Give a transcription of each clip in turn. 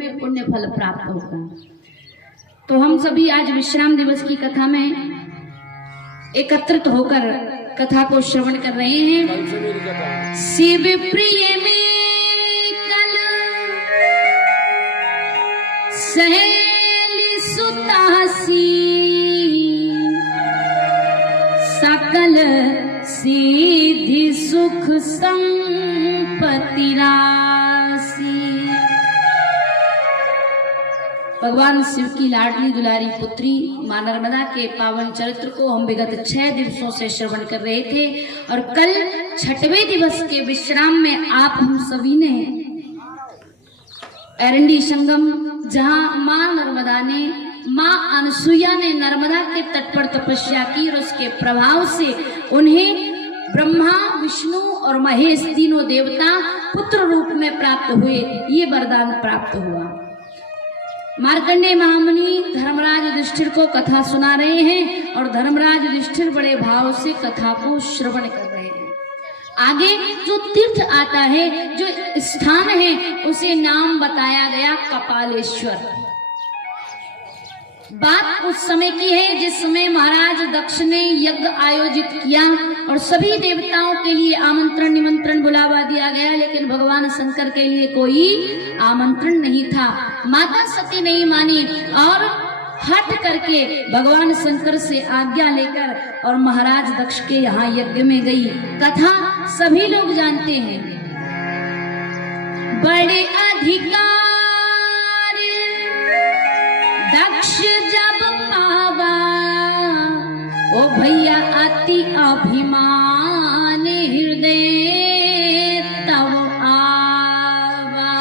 में पुण्य फल प्राप्त होगा। तो हम सभी आज विश्राम दिवस की कथा में एकत्रित होकर कथा को श्रवण कर रहे हैं। शिव प्रिय में कल सहेली सुतासी, सकल सिद्धि सुख संपत्ति राशि। भगवान शिव की लाडली दुलारी पुत्री मां नर्मदा के पावन चरित्र को हम विगत 6 दिवसों से श्रवण कर रहे थे और कल 6वें दिवस के विश्राम में आप हम सभी ने एरंडी संगम, जहां मां नर्मदा ने, मां अनसुईया ने नर्मदा के तट पर तपस्या की और उसके प्रभाव से उन्हें ब्रह्मा, विष्णु और महेश तीनों देवता पुत्र रूप में प्राप्त हुए, ये वरदान प्राप्त हुआ। मार्कंडेय महामुनि धर्मराज युधिष्ठिर को कथा सुना रहे हैं और धर्मराज युधिष्ठिर बड़े भाव से कथा को श्रवण कर रहे हैं। आगे जो तीर्थ आता है, जो स्थान है, उसे नाम बताया गया कपालेश्वर। बात उस समय की है जिस समय महाराज दक्ष ने यज्ञ आयोजित किया और सभी देवताओं के लिए आमंत्रण निमंत्रण बुलावा दिया गया, लेकिन भगवान शंकर के लिए कोई आमंत्रण नहीं था। माता सती नहीं मानी और हट करके भगवान शंकर से आज्ञा लेकर और महाराज दक्ष के यहाँ यज्ञ में गई। कथा सभी लोग जानते हैं। बड़े अधिकार दक्ष जब पावा, ओ भैया अति अभिमान हृदय तब आवा,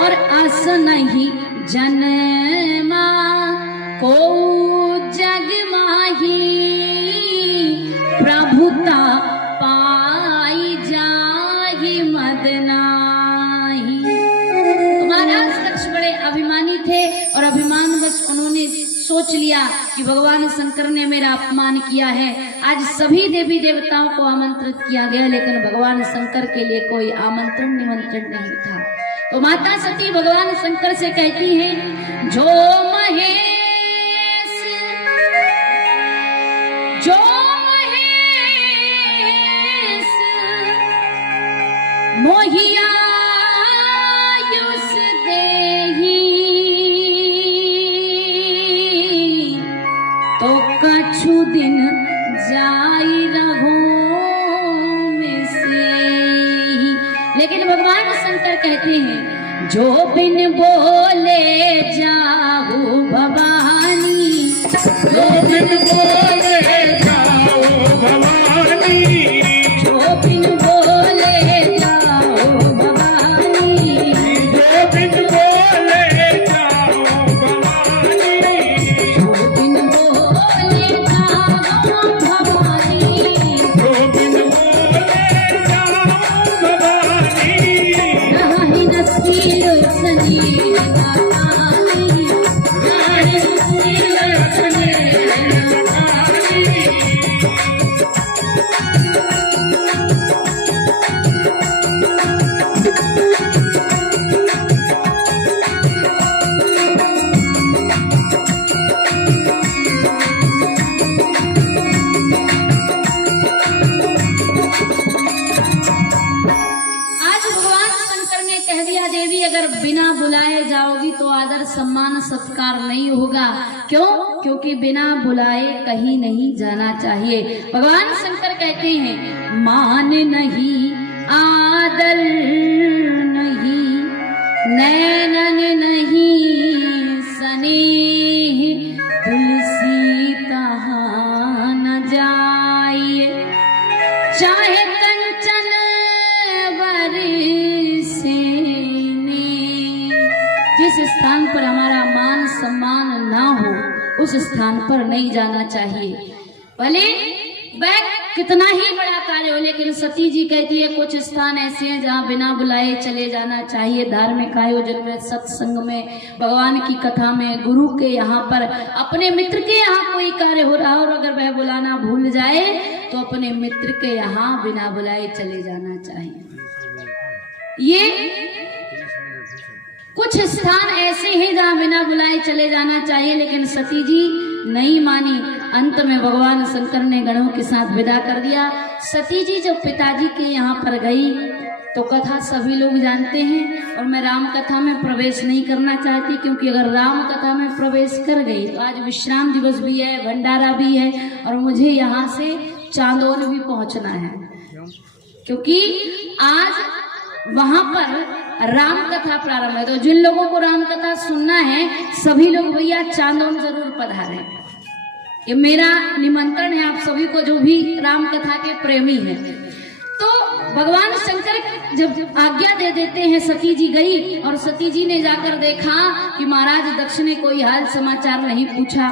और अस नहीं जन्मा को जग माही, प्रभुता पाई जाहि मद नाही। महाराज दक्ष बड़े अभिमानी थे और अभिमानवश उन्होंने सोच लिया कि भगवान शंकर ने मेरा अपमान किया है। आज सभी देवी देवताओं को आमंत्रित किया गया, लेकिन भगवान शंकर के लिए कोई आमंत्रण निमंत्रण नहीं था। तो माता सती भगवान शंकर से कहती हैं, जो महेश मोहिया तो कछु दिन जाई रहो में से। लेकिन भगवान शंकर कहते हैं, जो बिन बोले जाओ भवानी, जो बिन बोले जाओ भवानी, जो बिन बोले जाओ भवानी, जो बिन बोले जाओ भवानी, जो बिन बोले जाओ भवानी, जो बिन बोले जाओ भवानी, नहीं नसीब सनी लगानी, नहीं नसीब सनी लगानी। अगर बिना बुलाए जाओगी तो आदर सम्मान सत्कार नहीं होगा। क्यों? क्योंकि बिना बुलाए कहीं नहीं जाना चाहिए। भगवान शंकर कहते हैं, मान नहीं, आदर नहीं, नैनन नहीं स्नेह, तुलसी तहाँ न जाइए, चाहे कंचन जिस स्थान पर हमारा मान सम्मान ना हो उस स्थान पर नहीं जाना चाहिए। भले वह कितना ही बड़ा कार्य हो, लेकिन सती जी कहती है कुछ स्थान ऐसे हैं जहाँ बिना बुलाए चले जाना चाहिए। धार्मिक आयोजन में, सत्संग में, भगवान की कथा में, गुरु के यहाँ पर, अपने मित्र के यहाँ कोई कार्य हो रहा हो और अगर वह बुलाना भूल जाए तो अपने मित्र के यहाँ बिना बुलाए चले जाना चाहिए। ये कुछ स्थान ऐसे हैं जहाँ बिना बुलाए चले जाना चाहिए, लेकिन सती जी नहीं मानी। अंत में भगवान शंकर ने गणों के साथ विदा कर दिया। सती जी जब पिताजी के यहाँ पर गई तो कथा सभी लोग जानते हैं, और मैं राम कथा में प्रवेश नहीं करना चाहती, क्योंकि अगर राम कथा में प्रवेश कर गई तो आज विश्राम दिवस भी है, भंडारा भी है, और मुझे यहाँ से चांदोन भी पहुँचना है, क्योंकि आज वहां पर राम कथा प्रारंभ है। तो जिन लोगों को राम कथा सुनना है सभी लोग भैया चांदोन जरूर पधारें। ये मेरा निमंत्रण है आप सभी को, जो भी राम कथा के प्रेमी हैं। तो भगवान शंकर जब आज्ञा दे देते हैं, सती जी गई और सती जी ने जाकर देखा कि महाराज दक्ष ने कोई हाल समाचार नहीं पूछा।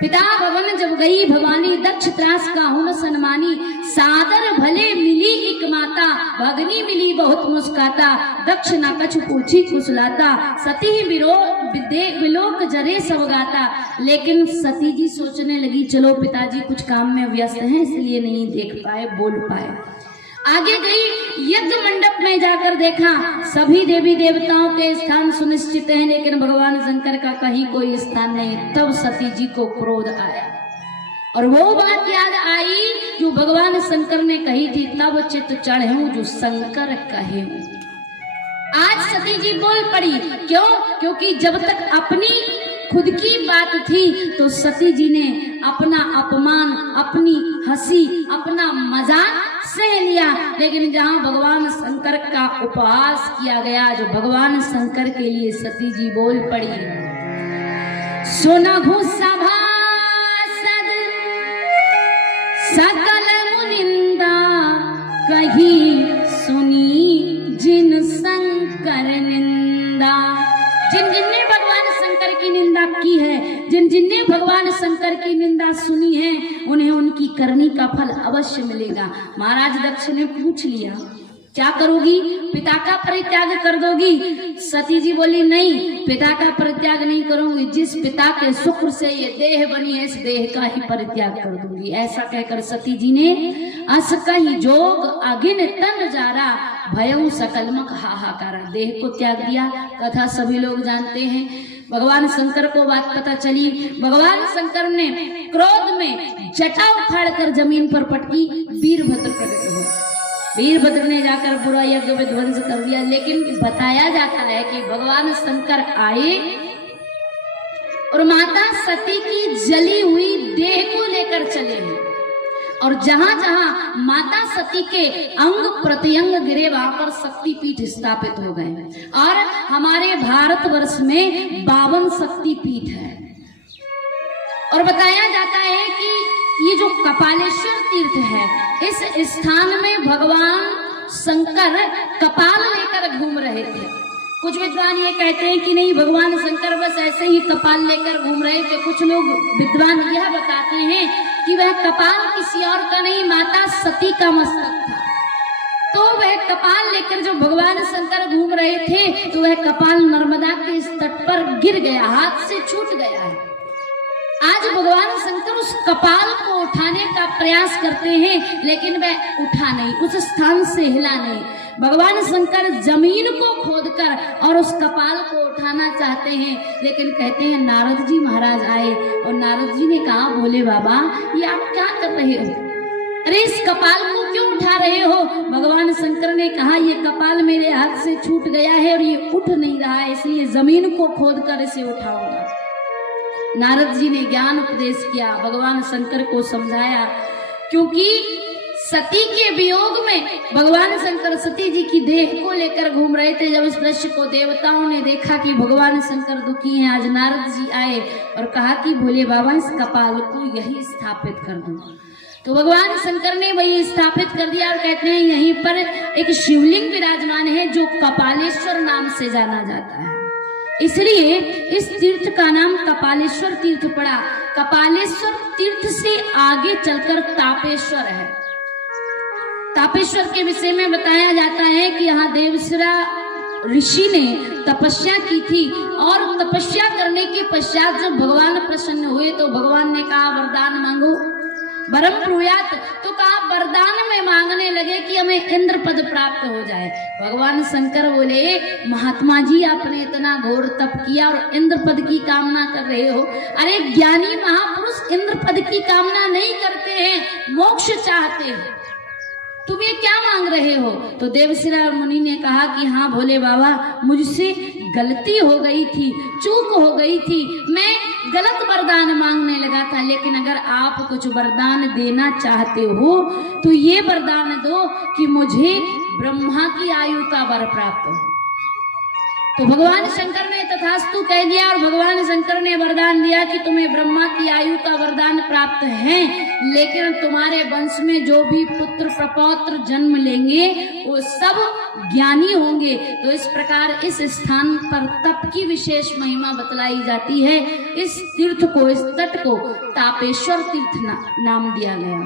पिता भवन जब गई भवानी, दक्ष त्रास का हुन सन्मानी, सादर भले मिली एक माता, भगनी मिली बहुत मुस्काता, दक्ष न कछु पूछी कुशलाता, सती विलोक जरे सब गाता। लेकिन सती जी सोचने लगी चलो पिताजी कुछ काम में व्यस्त हैं इसलिए नहीं देख पाए, बोल पाए। आगे गई यज्ञ मंडप में जाकर देखा सभी देवी देवताओं के स्थान सुनिश्चित हैं, लेकिन भगवान शंकर का कहीं कोई स्थान नहीं। तब सती जी को क्रोध आया और वो बात याद आई जो भगवान शंकर ने कही थी, तब चित चढ़े जो शंकर कहे। आज सती जी बोल पड़ी, क्यों? क्योंकि जब तक अपनी खुद की बात थी तो सती जी ने अपना अपमान, अपनी हंसी, अपना मजाक सह लिया, लेकिन जहां भगवान शंकर का उपहास किया गया, जो भगवान शंकर के लिए सती जी बोल पड़ी। सुनहु सभासद सकल मुनिंदा, कही सुनी जिन शंकर निंदा। जिन जिनने भगवान शंकर की निंदा की है, जिन जिनने भगवान शंकर की निंदा सुनी है, उन्हें उनकी करनी का फल अवश्य मिलेगा। महाराज दक्ष ने पूछ लिया क्या करोगी? पिता का परित्याग कर दोगी? सती जी बोली नहीं, पिता का परित्याग नहीं करूंगी, जिस पिता के शुक्र से ये देह बनी है इस देह का ही परित्याग कर दूंगी। ऐसा कहकर सती जी ने अस कही जोग अगिन तन जारा, भयउ सकलमक हाहाकारा, देह को त्याग दिया। कथा सभी लोग जानते हैं। भगवान शंकर को बात पता चली, भगवान शंकर ने क्रोध में जटा उखाड़कर जमीन पर पटकी, वीरभद्र प्रकट हुए। वीरभद्र ने जाकर पूरा यज्ञ विध्वंस कर दिया। लेकिन बताया जाता है कि भगवान शंकर आए और माता सती की जली हुई देह को लेकर चले हैं, और जहां जहां माता सती के अंग प्रत्यंग गिरे वहां पर शक्तिपीठ स्थापित हो गए। और हमारे भारतवर्ष में 52 शक्तिपीठ है। और बताया जाता है कि ये जो कपालेश्वर तीर्थ है, इस स्थान में भगवान शंकर कपाल लेकर घूम रहे थे। कुछ विद्वान ये कहते हैं कि नहीं, भगवान शंकर बस ऐसे ही कपाल लेकर घूम रहे थे। कुछ लोग विद्वान यह बताते हैं कि वह कपाल किसी और का नहीं, माता सती का मस्तक था। तो वह कपाल लेकर जो भगवान शंकर घूम रहे थे, तो वह कपाल नर्मदा के इस तट पर गिर गया, हाथ से छूट गया है। आज भगवान शंकर उस कपाल को उठाने का प्रयास करते हैं, लेकिन वह उठा नहीं, उस स्थान से हिला नहीं। भगवान शंकर जमीन को खोदकर और उस कपाल को उठाना चाहते हैं, लेकिन कहते हैं नारद जी महाराज आए और नारद जी ने कहा, भोले बाबा ये आप क्या कर रहे हो? अरे इस कपाल को क्यों उठा रहे हो? भगवान शंकर ने कहा, ये कपाल मेरे हाथ से छूट गया है और ये उठ नहीं रहा है, इसलिए जमीन को खोदकर इसे उठाऊंगा। नारद जी ने ज्ञान उपदेश किया, भगवान शंकर को समझाया, क्योंकि सती के वियोग में भगवान शंकर सती जी की देह को लेकर घूम रहे थे। जब इस दृश्य को देवताओं ने देखा कि भगवान शंकर दुखी हैं, आज नारद जी आए और कहा कि भोले बाबा इस कपाल को यही स्थापित कर दो। तो भगवान शंकर ने वही स्थापित कर दिया और कहते हैं यहीं पर एक शिवलिंग विराजमान है जो कपालेश्वर नाम से जाना जाता है। इसलिए इस तीर्थ का नाम कपालेश्वर तीर्थ पड़ा। कपालेश्वर तीर्थ से आगे चलकर तापेश्वर है। तापेश्वर के विषय में बताया जाता है कि यहाँ देवसुरा ऋषि ने तपस्या की थी, और तपस्या करने के पश्चात जब भगवान प्रसन्न हुए तो भगवान ने कहा वरदान मांगो। वरम ब्रूयात, तो कहा वरदान में मांगने लगे कि हमें इंद्र पद प्राप्त हो जाए। भगवान शंकर बोले महात्मा जी आपने इतना घोर तप किया और इंद्र पद की कामना कर रहे हो। अरे ज्ञानी महापुरुष इंद्र पद की कामना नहीं करते हैं, मोक्ष चाहते हैं, तुम ये क्या मांग रहे हो? तो देवशिरा मुनि ने कहा कि हाँ भोले बाबा, मुझसे गलती हो गई थी, चूक हो गई थी, मैं गलत वरदान मांगने लगा था, लेकिन अगर आप कुछ वरदान देना चाहते हो तो ये वरदान दो कि मुझे ब्रह्मा की आयु का वर प्राप्त हो। तो भगवान शंकर ने तथास्तु कह दिया और भगवान शंकर ने वरदान दिया कि तुम्हें ब्रह्मा की आयु का वरदान प्राप्त है, लेकिन तुम्हारे वंश में जो भी पुत्र प्रपौत्र जन्म लेंगे वो सब ज्ञानी होंगे। तो इस प्रकार इस स्थान पर तप की विशेष महिमा बतलाई जाती है। इस तीर्थ को, इस तट को तापेश्वर तीर्थ नाम दिया गया।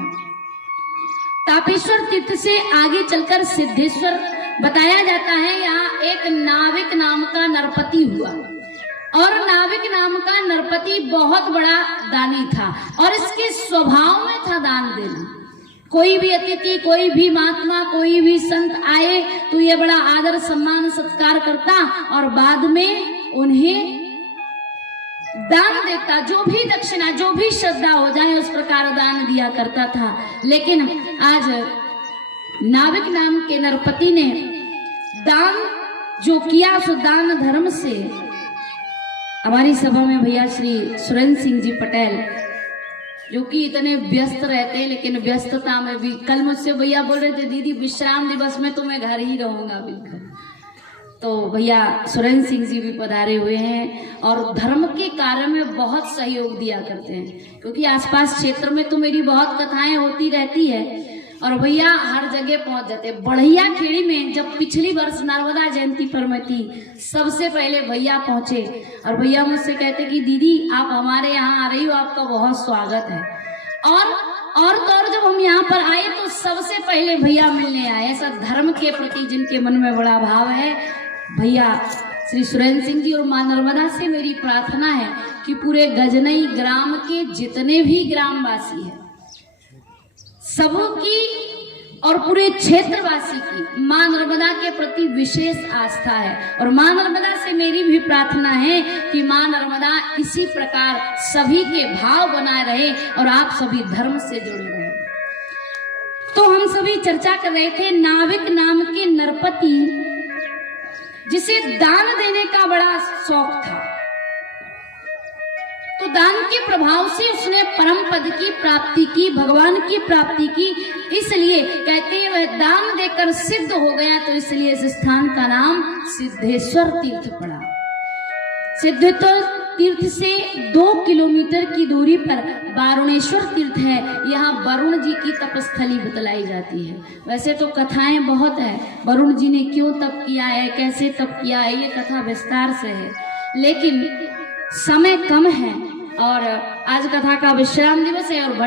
तापेश्वर तीर्थ से आगे चलकर सिद्धेश्वर बताया जाता है। यहाँ एक नाविक नाम का नरपति हुआ और नाविक नाम का नरपति बहुत बड़ा दानी था और इसके स्वभाव में था दान देना। कोई भी अतिथि, कोई भी महात्मा, कोई भी संत आए तो ये बड़ा आदर सम्मान सत्कार करता और बाद में उन्हें दान देता। जो भी दक्षिणा, जो भी श्रद्धा हो जाए उस प्रकार दान दिया करता था। लेकिन आज नाविक नाम के नरपति ने दान जो किया सो दान धर्म से हमारी सभा में भैया श्री सुरेंद्र सिंह जी पटेल, जो कि इतने व्यस्त रहते हैं, लेकिन व्यस्तता में भी कल मुझसे भैया बोल रहे थे दीदी विश्राम दिवस में तो मैं घर ही रहूंगा बिल्कुल। तो भैया सुरेंद्र सिंह जी भी पधारे हुए हैं और धर्म के कार्य में बहुत सहयोग दिया करते हैं, क्योंकि आसपास क्षेत्र में तो मेरी बहुत कथाएं होती रहती है और भैया हर जगह पहुंच जाते। बढ़िया खेड़ी में जब पिछली वर्ष नर्मदा जयंती पर मैं थी, सबसे पहले भैया पहुंचे और भैया मुझसे कहते कि दीदी आप हमारे यहाँ आ रही हो, आपका बहुत स्वागत है। और तो और जब हम यहाँ पर आए तो सबसे पहले भैया मिलने आए। ऐसा धर्म के प्रति जिनके मन में बड़ा भाव है, भैया श्री सुरेंद्र सिंह जी और मां नर्मदा से मेरी प्रार्थना है कि पूरे गजनई ग्राम के जितने भी ग्रामवासी हैं सबकी और पूरे क्षेत्रवासी की मां नर्मदा के प्रति विशेष आस्था है। और मां नर्मदा से मेरी भी प्रार्थना है कि मां नर्मदा इसी प्रकार सभी के भाव बनाए रहे और आप सभी धर्म से जुड़े रहे। तो हम सभी चर्चा कर रहे थे नाविक नाम के नरपति जिसे दान देने का बड़ा शौक था। तो दान के प्रभाव से उसने परम पद की प्राप्ति की, भगवान की प्राप्ति की। इसलिए कहते हैं वह दान देकर सिद्ध हो गया, तो इसलिए इस स्थान का नाम सिद्धेश्वर तीर्थ पड़ा। सिद्धेश्वर तीर्थ से 2 किलोमीटर की दूरी पर वारुणेश्वर तीर्थ है। यहाँ वरुण जी की तपस्थली बतलाई जाती है। वैसे तो कथाएं बहुत है, वरुण जी ने क्यों तप किया है, कैसे तप किया है, ये कथा विस्तार से है, लेकिन समय कम है और आज कथा का विश्राम दिवस है और